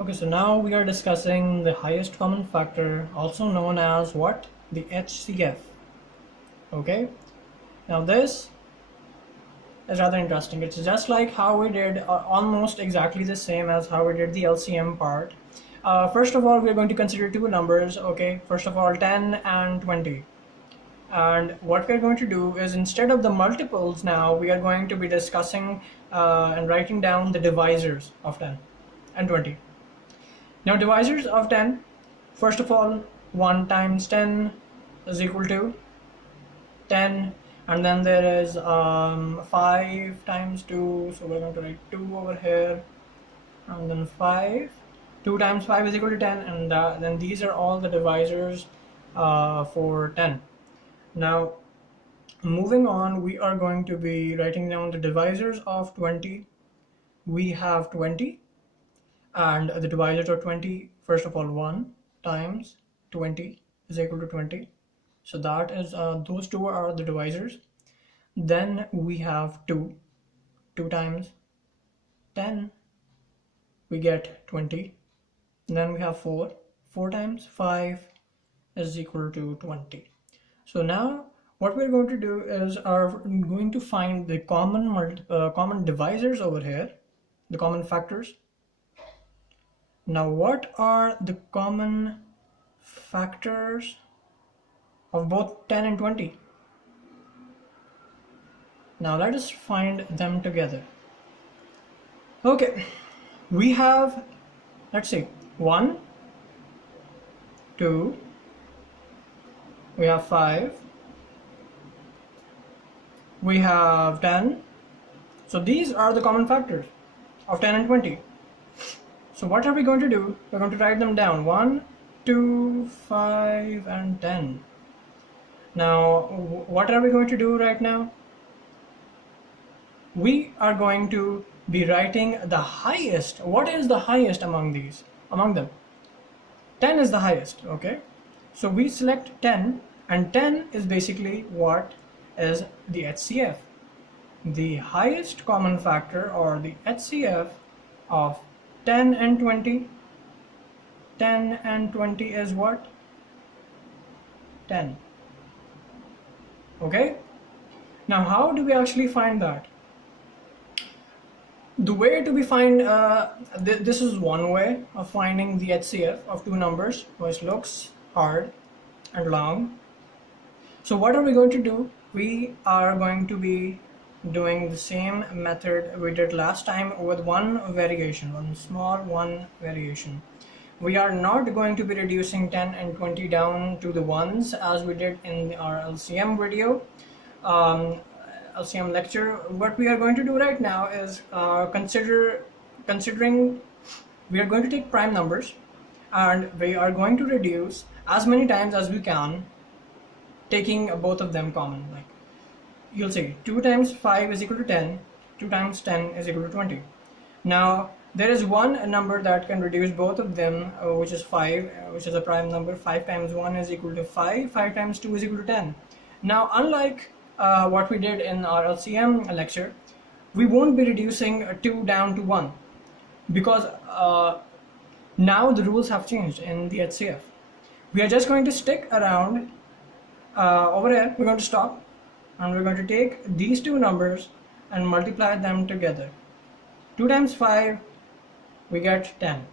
Okay, so now we are discussing the highest common factor, also known as what? The HCF. Okay, now this is rather interesting. It's just like how we did almost exactly the same as how we did the LCM part. First of all, we're going to consider two numbers. Okay, first of all 10 and 20. And what we're going to do is, instead of the multiples, now we are going to be discussing and writing down the divisors of 10 and 20. Now divisors of 10, first of all 1 times 10 is equal to 10, and then there is 5 times 2, so we're going to write 2 over here, and then 5. 2 times 5 is equal to 10, and then these are all the divisors for 10. Now moving on, we are going to be writing down the divisors of 20. We have 20, and the divisors of 20, first of all 1 times 20 is equal to 20, so that is those two are the divisors. Then we have 2 times 10, we get 20. Then we have 4 times 5 is equal to 20. So now what we're going to do is going to find the common divisors over here, the common factors. Now what are the common factors of both 10 and 20? Now let us find them together. Okay, we have, let's see, 1, 2, we have 5, we have 10. So these are the common factors of 10 and 20. So what are we going to do? We're going to write them down: 1, 2, 5, and 10. Now what are we going to do right now? We are going to be writing the highest. What is the highest among them? 10 is the highest. Okay, so we select 10, and 10 is basically what is the HCF. The highest common factor, or the HCF, of 10 and 20. 10 and 20 is what? 10. Okay, now how do we actually find that? The way to be find this is one way of finding the HCF of two numbers, which looks hard and long. So what are we going to do? We are going to be doing the same method we did last time, with one small variation. We are not going to be reducing 10 and 20 down to the ones as we did in our LCM video, LCM lecture. What we are going to do right now is considering we are going to take prime numbers, and we are going to reduce as many times as we can, taking both of them common. Like you'll see, 2 times 5 is equal to 10, 2 times 10 is equal to 20. Now there is one number that can reduce both of them, which is 5, which is a prime number. 5 times 1 is equal to 5, 5 times 2 is equal to 10. Now unlike what we did in our LCM lecture, we won't be reducing 2 down to 1, because now the rules have changed in the HCF. We are just going to stick around over here. We're going to stop, and we're going to take these two numbers and multiply them together. 2 times 5, we get 10.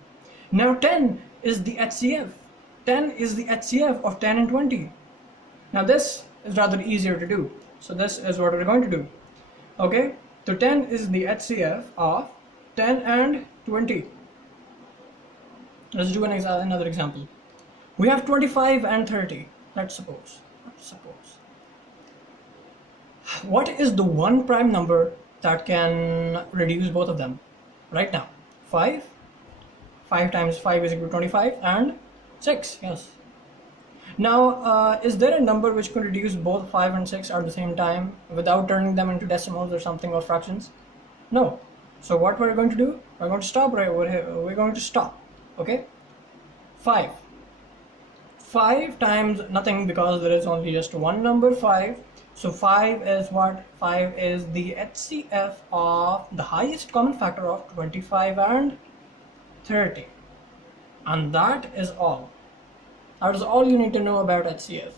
Now 10 is the HCF. 10 is the HCF of 10 and 20. Now this is rather easier to do, so this is what we're going to do. Okay, so 10 is the HCF of 10 and 20. Let's do another example. We have 25 and 30. Let's suppose. What is the one prime number that can reduce both of them right now? 5. 5 times 5 is equal to 25, and 6. Yes. Now is there a number which could reduce both 5 and 6 at the same time without turning them into decimals or something, or fractions? No. So what we're going to do, we're going to stop right over here. We're going to stop. Okay, 5 times nothing, because there is only just one number, 5. So 5 is what? 5 is the HCF of the highest common factor of 25 and 30. And that is all. That is all you need to know about HCF.